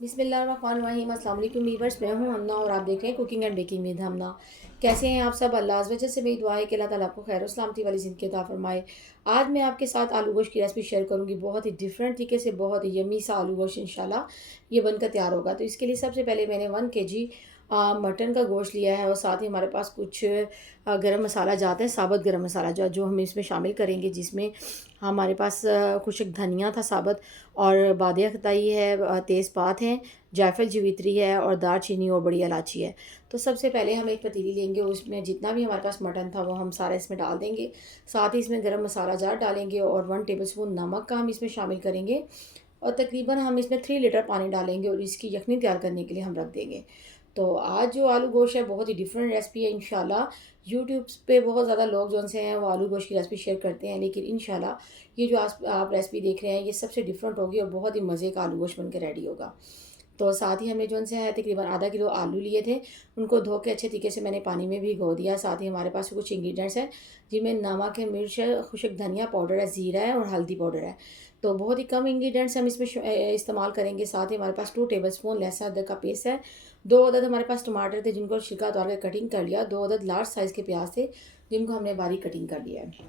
बिस्मिल्लाहिर्रहमानिर्रहीम। अस्सलाम वालेकुम वीवर्स, मैं हूं अन्ना और आप देख रहे हैं कुकिंग एंड बेकिंग विद हमना। कैसे हैं आप सब? अल्लाह वजह से मेरी दुआ है कि अल्लाह ताला आपको खैर और सलामती वाली ज़िंदगी अता फरमाए। आज मैं आपके साथ आलू गोश्त की रेसिपी शेयर करूंगी, बहुत ही डिफरेंट तरीके से, बहुत ही यमी सा आलू गोश्त इंशाल्लाह ये बनकर तैयार होगा। तो इसके लिए सबसे पहले मैंने 1 kg मटन का गोश्त लिया है और साथ ही हमारे पास कुछ गरम मसाला जाते हैं, साबुत गरम मसाला जो हम इसमें शामिल करेंगे, जिसमें हमारे पास कुछ धनिया था साबुत, और बादिया खताई है, तेज़पात हैं, जायफल जवित्री है और दालचीनी और बड़ी इलायची है। तो सबसे पहले हम एक पतीली लेंगे, उसमें जितना भी हमारे पास मटन था वो हम सारा इसमें डाल देंगे। साथ ही इसमें गरम मसाला जार डालेंगे और 1 टेबलस्पून नमक का हम इसमें शामिल करेंगे। और तकरीबन हम इसमें 3 लीटर पानी डालेंगे और इसकी यखनी तैयार करने के लिए हम रख देंगे। तो आज जो आलू गोश्त है बहुत ही डिफरेंट रेसिपी है इंशाल्लाह। यूट्यूब पे बहुत ज़्यादा लोग जो से हैं वो आलू गोश्त की रेसिपी शेयर करते हैं, लेकिन इंशाल्लाह ये जो आज आप रेसिपी देख रहे हैं ये सबसे डिफरेंट होगी और बहुत ही मज़े का आलू गोश्त बन के रेडी होगा। तो साथ ही हमने जो उनसे है तकरीबन आधा किलो आलू लिए थे, उनको धो के अच्छे तरीके से मैंने पानी में भिगो दिया। साथ ही हमारे पास कुछ इंग्रेडिएंट्स हैं जिनमें नमक है, मिर्च है, खुशक धनिया पाउडर है, ज़ीरा है और हल्दी पाउडर है। तो बहुत ही कम इंग्रेडिएंट्स हम इसमें इस्तेमाल करेंगे। साथ ही हमारे पास 2 टेबलस्पून लहसुन अदरक का पेस्ट है, 2 अदद हमारे पास टमाटर थे जिनको छिलका उतार के कटिंग कर लिया, 2 अदद लार्ज साइज़ के प्याज थे जिनको हमने बारीक कटिंग कर लिया है।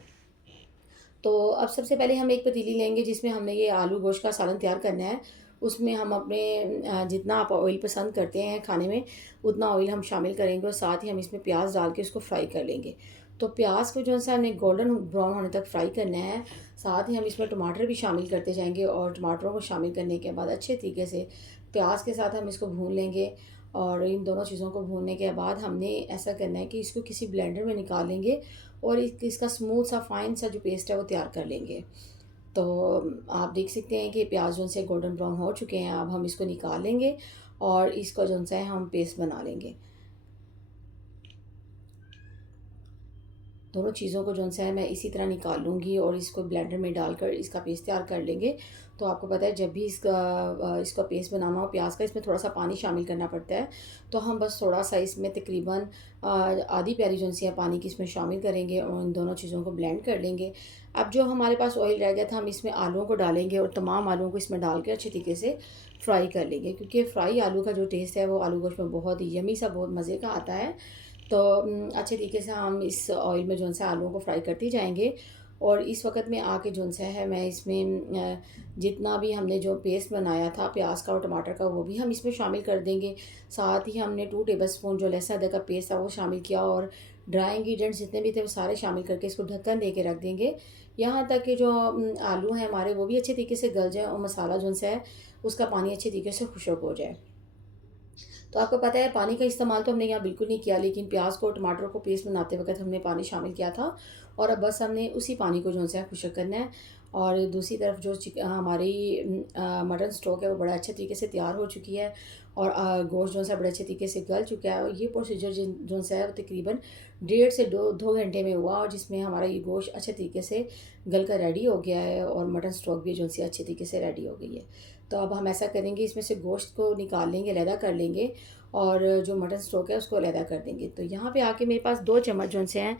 तो अब सबसे पहले हम एक पतीली लेंगे जिसमें हमने ये आलू गोश्त का सालन तैयार करना है। उसमें हम अपने जितना आप ऑयल पसंद करते हैं खाने में उतना ऑयल हम शामिल करेंगे और साथ ही हम इसमें प्याज डाल के उसको फ्राई कर लेंगे। तो प्याज को जो है हमने गोल्डन ब्राउन होने तक फ्राई करना है। साथ ही हम इसमें टमाटर भी शामिल करते जाएंगे और टमाटरों को शामिल करने के बाद अच्छे तरीके से प्याज के साथ हम इसको भून लेंगे। और इन दोनों चीज़ों को भूनने के बाद हमने ऐसा करना है कि इसको किसी ब्लेंडर में निकाल लेंगे और इसका स्मूथ सा फाइन सा जो पेस्ट है वो तैयार कर लेंगे। तो आप देख सकते हैं कि प्याज जो से गोल्डन ब्राउन हो चुके हैं। अब हम इसको निकाल लेंगे और इसको जो है हम पेस्ट बना लेंगे। दोनों चीज़ों को जो है मैं इसी तरह निकाल लूँगी और इसको ब्लेंडर में डालकर इसका पेस्ट तैयार कर लेंगे। तो आपको पता है जब भी इसका पेस्ट बनाना हो प्याज का, इसमें थोड़ा सा पानी शामिल करना पड़ता है। तो हम बस थोड़ा सा इसमें तकरीबन आधी प्याली जो सी है पानी की इसमें शामिल करेंगे और इन दोनों चीज़ों को ब्लेंड कर लेंगे। अब जो हमारे पास ऑयल रह गया था हम इसमें आलूओं को डालेंगे और तमाम आलूओं को इसमें डाल के अच्छे तरीके से फ्राई कर लेंगे, क्योंकि फ्राई आलू का जो टेस्ट है वो आलू गोश्त में बहुत ही यमी सा, बहुत मज़े का आता है। तो अच्छे तरीके से हम इस ऑयल में जो सा आलूओं को फ्राई करते जाएंगे। और इस वक्त में आके जो सा है मैं इसमें जितना भी हमने जो पेस्ट बनाया था प्याज का और टमाटर का वो भी हम इसमें शामिल कर देंगे। साथ ही हमने 2 टेबलस्पून जो लहसुन अदरक का पेस्ट था वो शामिल किया और ड्राई इंग्रेडिएंट्स जितने भी थे वो सारे शामिल करके इसको ढक्कन दे के रख देंगे, यहाँ तक कि जो आलू हैं हमारे वो भी अच्छे तरीके से गल जाए और मसाला जो सा है उसका पानी अच्छे तरीके से खुशक हो जाए। तो आपको पता है पानी का इस्तेमाल तो हमने यहाँ बिल्कुल नहीं किया, लेकिन प्याज को टमाटर को पेस्ट बनाते वक्त हमने पानी शामिल किया था। और अब बस हमने उसी पानी को जो है खुशक करना है। और दूसरी तरफ जो हमारी मटन स्टॉक है वो बड़ा अच्छे तरीके से तैयार हो चुकी है और गोश्त जो है बड़े अच्छे तरीके से गल चुका है। और ये प्रोसीजर जो है वो तकरीबन 1.5 से 2 घंटे में हुआ और जिसमें हमारा ये गोश्त अच्छे तरीके से गल कर रेडी हो गया है और मटन स्टॉक भी जो सी अच्छे तरीके से रेडी हो गई है। तो अब हम ऐसा करेंगे, इसमें से गोश्त को निकाल लेंगे, अलहदा कर लेंगे और जो मटन स्टॉक है उसको अलहदा कर देंगे। तो यहाँ पे आके मेरे पास 2 चम्मच जो से हैं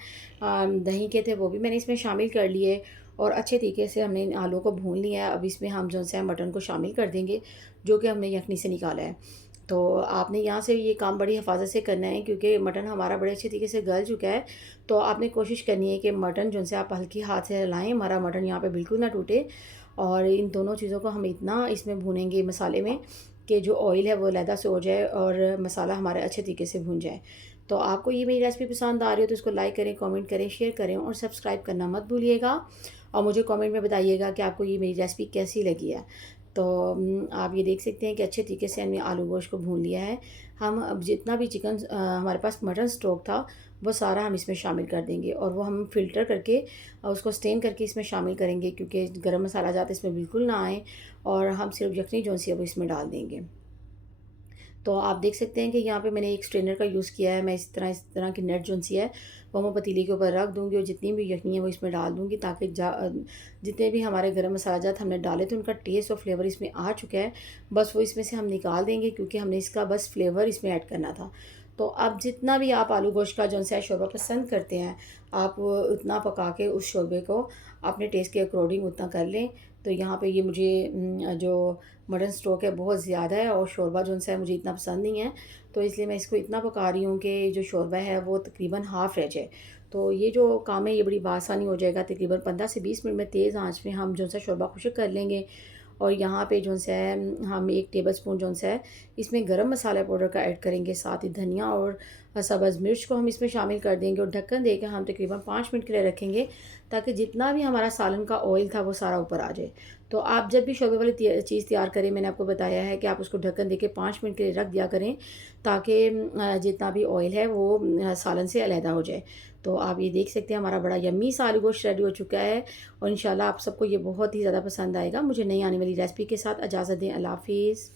दही के थे वो भी मैंने इसमें शामिल कर लिए और अच्छे तरीके से हमने इन आलू को भून लिया है। अब इसमें हम जो है मटन को शामिल कर देंगे जो कि हमने यखनी से निकाला है। तो आपने यहाँ से ये काम बड़ी हिफाजत से करना है क्योंकि मटन हमारा बड़े अच्छे तरीके से गल चुका है। तो आपने कोशिश करनी है कि मटन जो से आप हल्की हाथ से हिलाएं, हमारा मटन यहाँ पे बिल्कुल ना टूटे। और इन दोनों चीज़ों को हम इतना इसमें भूनेंगे मसाले में कि जो ऑयल है वो अलहदा से हो जाए और मसाला हमारे अच्छे तरीके से भून जाए। तो आपको ये मेरी रेसिपी पसंद आ रही हो तो इसको लाइक करें, कमेंट करें, शेयर करें और सब्सक्राइब करना मत भूलिएगा। और मुझे कमेंट में बताइएगा कि आपको ये मेरी रेसिपी कैसी लगी है। तो आप ये देख सकते हैं कि अच्छे तरीके से हमने आलू गोश्त को भून लिया है। हम अब जितना भी चिकन हमारे पास मटन स्टॉक था वो सारा हम इसमें शामिल कर देंगे और वो हम फ़िल्टर करके उसको स्टेन करके इसमें शामिल करेंगे, क्योंकि गरम मसाला जाता इसमें बिल्कुल ना आए। और हम सिर्फ यखनी जो सी है वो इसमें डाल देंगे। तो आप देख सकते हैं कि यहाँ पे मैंने एक स्ट्रेनर का यूज़ किया है। मैं इस तरह की नेट जो सी है वो मैं पतीली के ऊपर रख दूँगी और जितनी भी यखनी है वो इसमें डाल दूँगी, ताकि जितने भी हमारे गरम मसाला जात हमने डाले थे उनका टेस्ट और फ्लेवर इसमें आ चुका है। बस वो इसमें से हम निकाल देंगे क्योंकि हमने इसका बस फ्लेवर इसमें ऐड करना था। तो अब जितना भी आप आलू गोश्त का जो है शोरबा पसंद करते हैं, आप उतना पका के उस शोरबे को अपने टेस्ट के अकॉर्डिंग उतना कर लें। तो यहाँ पे ये मुझे जो मटन स्टॉक है बहुत ज़्यादा है और शोरबा जो है मुझे इतना पसंद नहीं है, तो इसलिए मैं इसको इतना पका रही हूँ कि जो शोरबा है वो तकरीबन हाफ़ रह जाए। तो ये जो काम है ये बड़ी बासानी हो जाएगा, तकरीबन 15 से 20 मिनट में तेज़ आँच में हम जो है शोरबा खुश्क कर लेंगे। और यहाँ पे जो है हम 1 टेबलस्पून जो है इसमें गरम मसाला पाउडर का ऐड करेंगे, साथ ही धनिया और सब्ज़ मिर्च को हम इसमें शामिल कर देंगे और ढक्कन देकर हम तकरीबन 5 मिनट के लिए रखेंगे, ताकि जितना भी हमारा सालन का ऑयल था वो सारा ऊपर आ जाए। तो आप जब भी शोरबे वाली चीज़ तैयार करें, मैंने आपको बताया है कि आप उसको ढक्कन देके 5 मिनट के लिए रख दिया करें, ताकि जितना भी ऑयल है वो सालन से अलहदा हो जाए। तो आप ये देख सकते हैं हमारा बड़ा यम्मी सा आलू गोश्त रेडी हो चुका है और इंशाल्लाह आप सबको ये बहुत ही ज़्यादा पसंद आएगा। मुझे नई आने वाली रेसिपी के साथ इजाज़त दें। अल्लाह हाफ़िज़।